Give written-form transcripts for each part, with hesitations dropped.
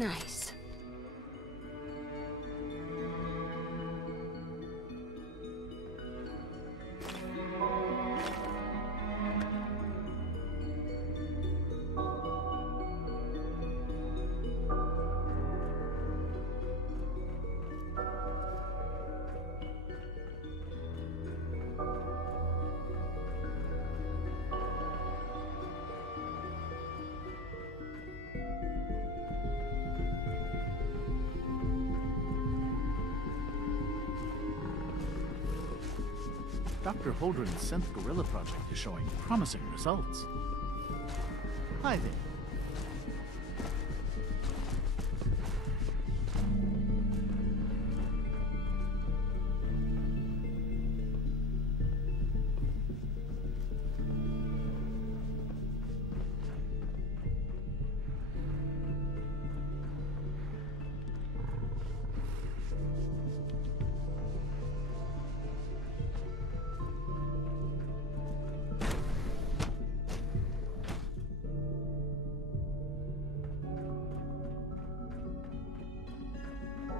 Nice. Dr. Holdren's synth gorilla project is showing promising results. Hi there.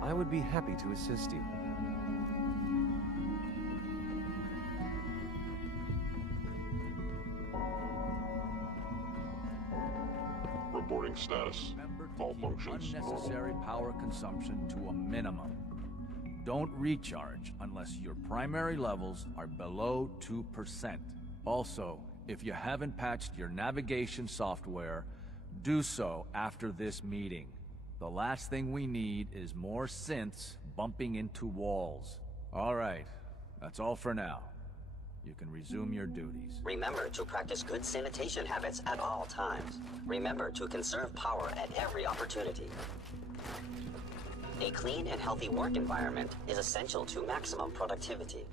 I would be happy to assist you. Reporting status. All functions. Unnecessary power consumption to a minimum. Don't recharge unless your primary levels are below 2%. Also, if you haven't patched your navigation software, do so after this meeting. The last thing we need is more synths bumping into walls. All right, that's all for now. You can resume your duties. Remember to practice good sanitation habits at all times. Remember to conserve power at every opportunity. A clean and healthy work environment is essential to maximum productivity.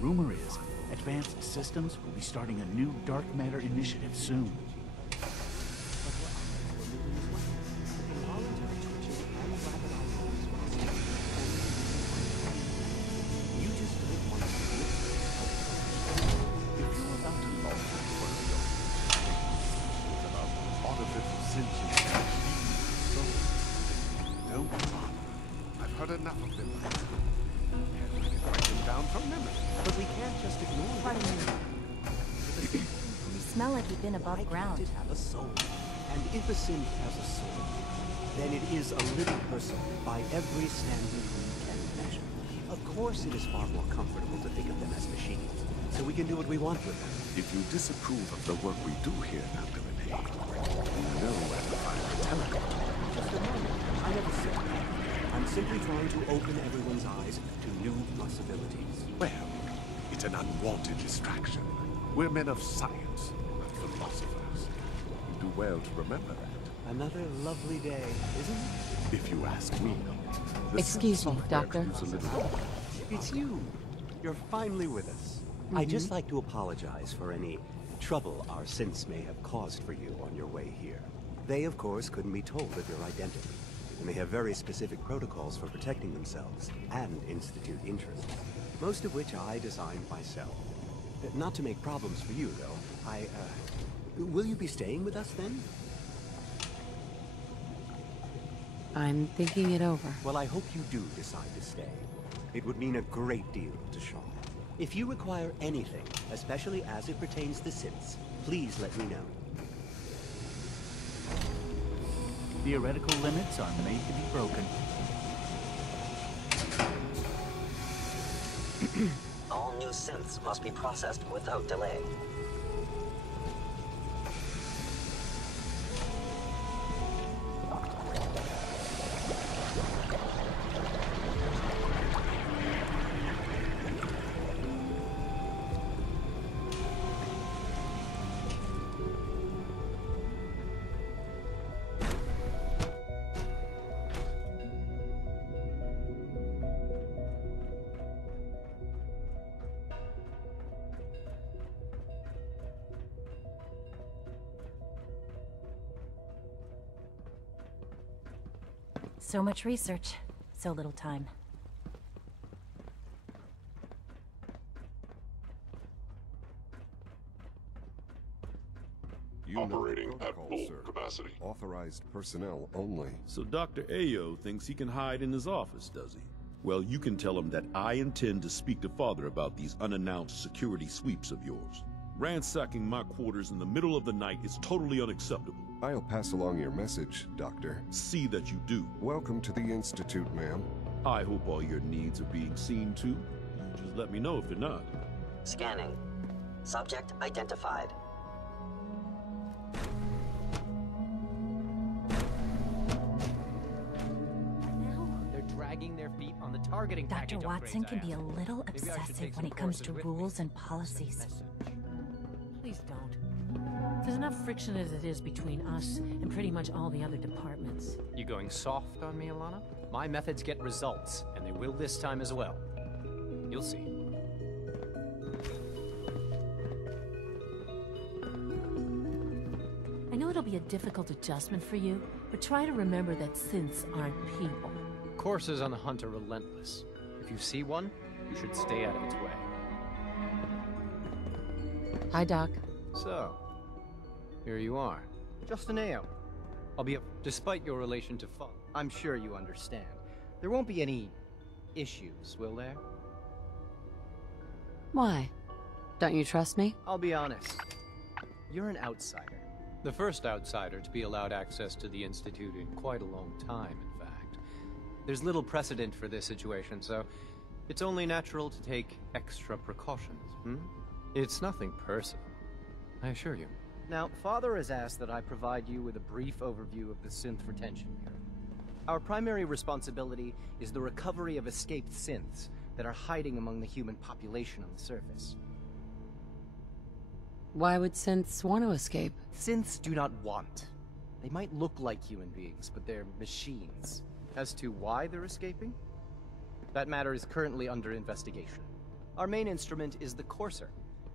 Rumor is, Advanced Systems will be starting a new dark matter initiative soon. Don't bother. I've heard enough of them. Write them down from memory. But we can't just ignore Pardon them. me. You smell like you've been above ground. It have a soul. And if a synth has a soul, then it is a living person by every standard we can measure. Of course it is far more comfortable to think of them as machines, so we can do what we want with them. If you disapprove of the work we do here, Dr. Renee, you know where to find the teleport. Just a moment. I never said that. I'm simply trying to open everyone's eyes to new possibilities. Well, it's an unwanted distraction. We're men of science, not philosophers. You do well to remember that. Another lovely day, isn't it? If you ask me. The Excuse me, software Doctor. could use a little- It's you. You're finally with us. I'd just like to apologize for any trouble our synths may have caused for you on your way here. They, of course, couldn't be told of your identity, and they have very specific protocols for protecting themselves and institute interests, most of which I designed myself. Not to make problems for you, though. Will you be staying with us, then? I'm thinking it over. Well, I hope you do decide to stay. It would mean a great deal to Shaw. If you require anything, especially as it pertains to synths, please let me know. Theoretical limits are made to be broken. All new synths must be processed without delay. So much research, so little time. You know the Operating at protocol, full sir. capacity. Authorized personnel only. So Dr. Ayo thinks he can hide in his office, does he? Well, you can tell him that I intend to speak to Father about these unannounced security sweeps of yours. Ransacking my quarters in the middle of the night is totally unacceptable. I'll pass along your message, Doctor. See that you do. Welcome to the Institute, ma'am. I hope all your needs are being seen to. You just let me know if they're not. Scanning. Subject identified. They're dragging their feet on the targeting Dr. package Watson upgrades can I be a asked. little Maybe I should obsessive take when some it comes courses to with rules me. and policies. Please don't. There's enough friction as it is between us and pretty much all the other departments. You going soft on me, Alana? My methods get results, and they will this time as well. You'll see. I know it'll be a difficult adjustment for you, but try to remember that synths aren't people. Coursers on the hunt are relentless. If you see one, you should stay out of its way. Hi, Doc. So, here you are. Just an AO. Despite your relation to Father, I'm sure you understand. There won't be any issues, will there? Why? Don't you trust me? I'll be honest. You're an outsider. The first outsider to be allowed access to the Institute in quite a long time, in fact. There's little precedent for this situation, so it's only natural to take extra precautions, It's nothing personal, I assure you. Now, Father has asked that I provide you with a brief overview of the synth retention bureau. Our primary responsibility is the recovery of escaped synths that are hiding among the human population on the surface. Why would synths want to escape? Synths do not want. They might look like human beings, but they're machines. As to why they're escaping? That matter is currently under investigation. Our main instrument is the Courser,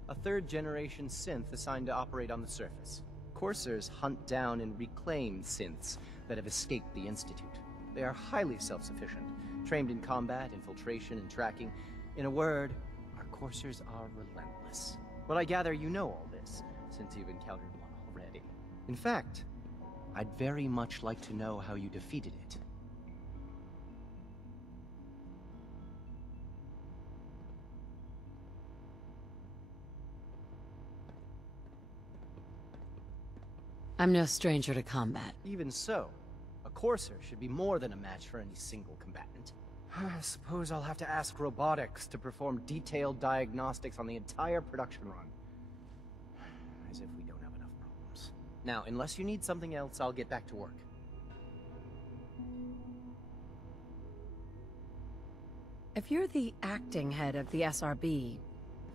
a third-generation synth assigned to operate on the surface. Coursers hunt down and reclaim synths that have escaped the Institute. They are highly self-sufficient, trained in combat, infiltration, and tracking. In a word, our Coursers are relentless. But I gather you know all this, since you've encountered one already. In fact, I'd very much like to know how you defeated it. I'm no stranger to combat. Even so, a Courser should be more than a match for any single combatant. I suppose I'll have to ask Robotics to perform detailed diagnostics on the entire production run. As if we don't have enough problems. Now, unless you need something else, I'll get back to work. If you're the acting head of the SRB,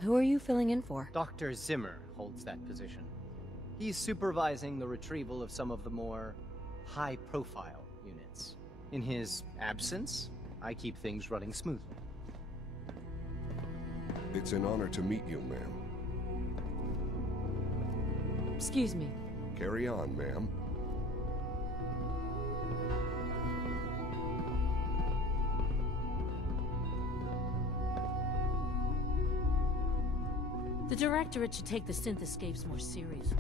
who are you filling in for? Dr. Zimmer holds that position. He's supervising the retrieval of some of the more high-profile units. In his absence, I keep things running smoothly. It's an honor to meet you, ma'am. Excuse me. Carry on, ma'am. The Directorate should take the synth escapes more seriously.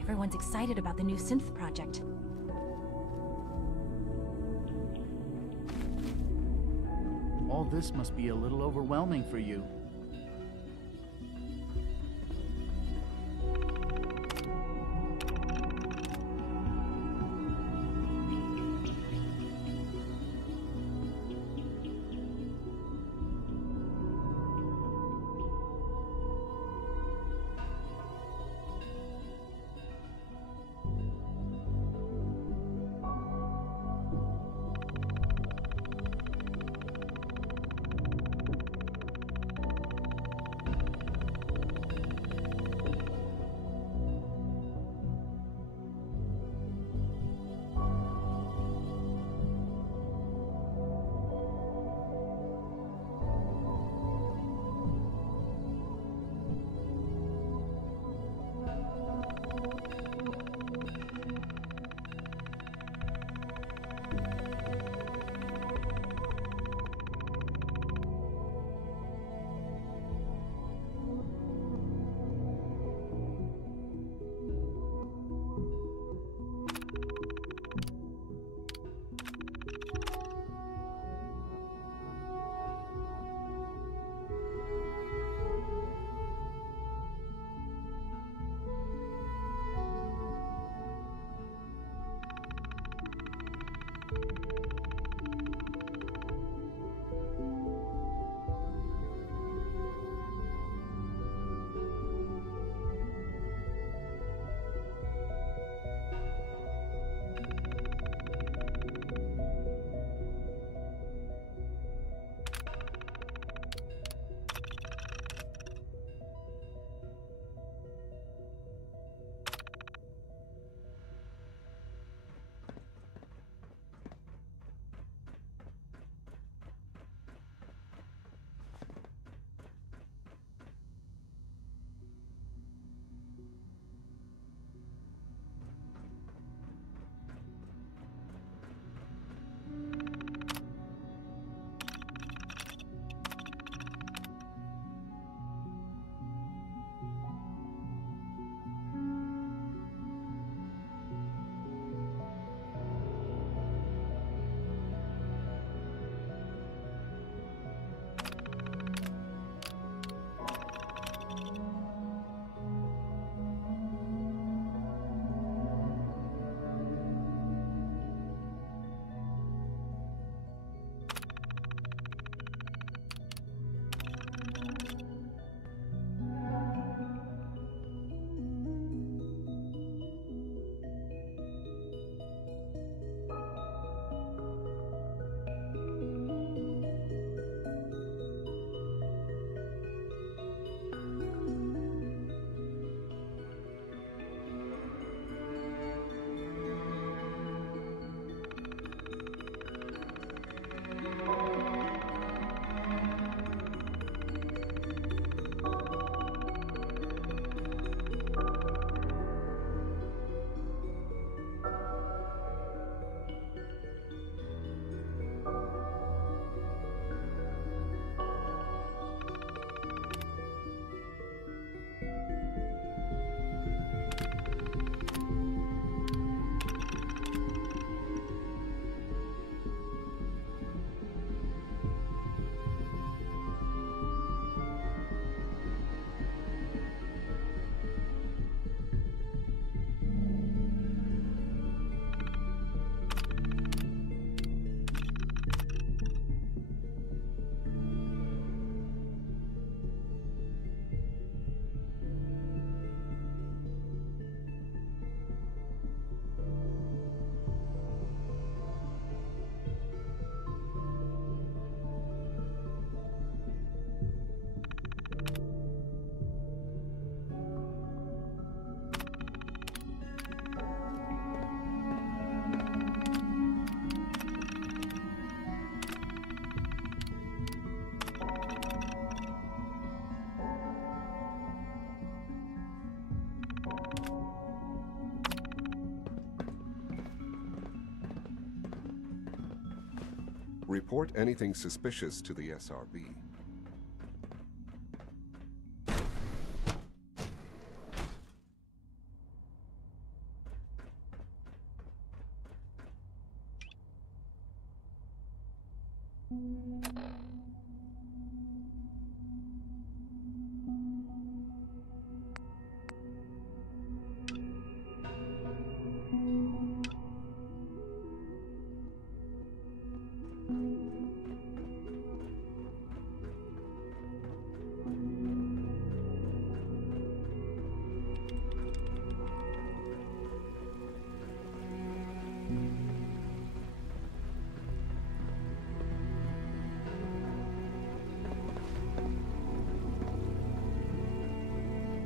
Everyone's excited about the new synth project. All this must be a little overwhelming for you. Report anything suspicious to the SRB.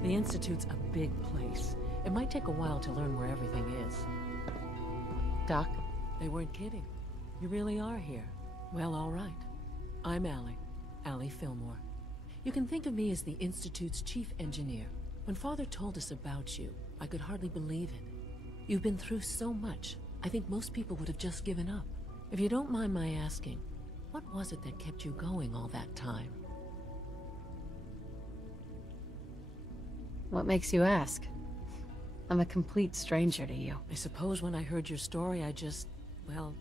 The Institute's a big place. It might take a while to learn where everything is. Doc? They weren't kidding. You really are here. Well, all right. I'm Allie Fillmore. You can think of me as the Institute's chief engineer. When Father told us about you, I could hardly believe it. You've been through so much, I think most people would have just given up. If you don't mind my asking, what was it that kept you going all that time? What makes you ask? I'm a complete stranger to you. I suppose when I heard your story, well,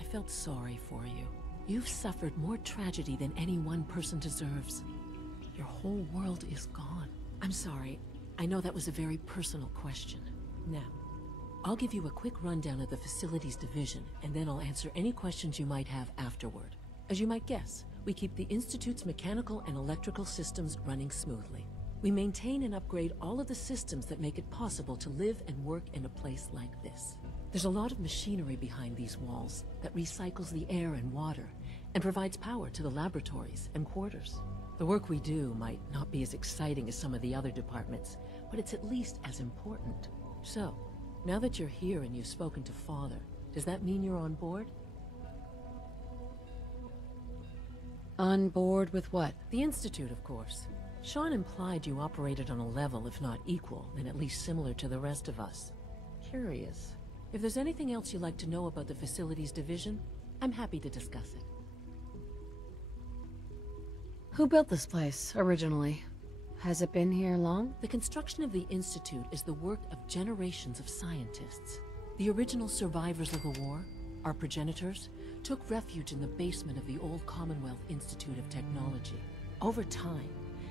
I felt sorry for you. You've suffered more tragedy than any one person deserves. Your whole world is gone. I'm sorry. I know that was a very personal question. Now, I'll give you a quick rundown of the Facilities Division, and then I'll answer any questions you might have afterward. As you might guess, we keep the Institute's mechanical and electrical systems running smoothly. We maintain and upgrade all of the systems that make it possible to live and work in a place like this. There's a lot of machinery behind these walls that recycles the air and water and provides power to the laboratories and quarters. The work we do might not be as exciting as some of the other departments, but it's at least as important. So, now that you're here and you've spoken to Father, does that mean you're on board? On board with what? The Institute, of course. Sean implied you operated on a level, if not equal, then at least similar to the rest of us. Curious. If there's anything else you'd like to know about the Facilities Division, I'm happy to discuss it. Who built this place, originally? Has it been here long? The construction of the Institute is the work of generations of scientists. The original survivors of the war, our progenitors, took refuge in the basement of the old Commonwealth Institute of Technology. Over time,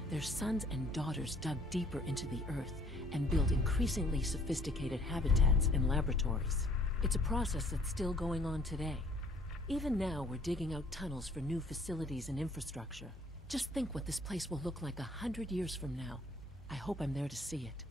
their sons and daughters dug deeper into the earth and built increasingly sophisticated habitats and laboratories. It's a process that's still going on today. Even now, we're digging out tunnels for new facilities and infrastructure. Just think what this place will look like 100 years from now. I hope I'm there to see it.